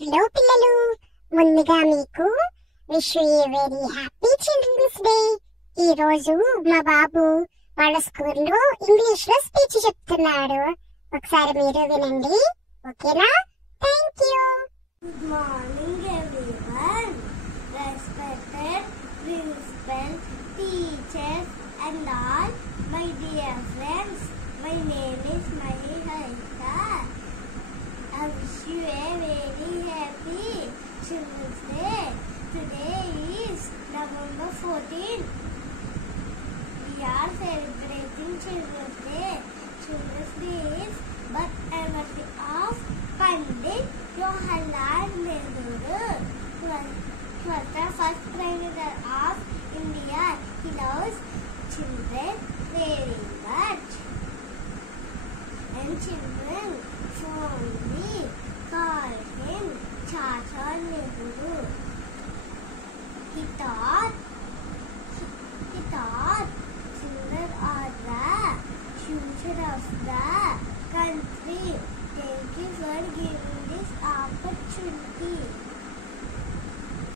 Hello పిల్లలు, ముందుగా మీకు wish you a very happy children's day. ఈ రోజు మా బాబు వాళ్ళ స్కూల్లో ఇంగ్లీష్ లో స్పీచ్ చెప్తున్నాడు. ఒకసారి మీరు వినండి, ఓకేనా? Thank you. Good morning everyone. Respected principal, teachers and all my dear friends. My name is Mahika. I wish you a very happy Children's Day. Today is November 14th. We are celebrating Children's Day. Children's Day is birth anniversary of Pandit Jawaharlal Nehru, 12th first Prime Minister of India. He loves children very much, and children fondly call him Chacha Nehru. He thought children are the future of the country. They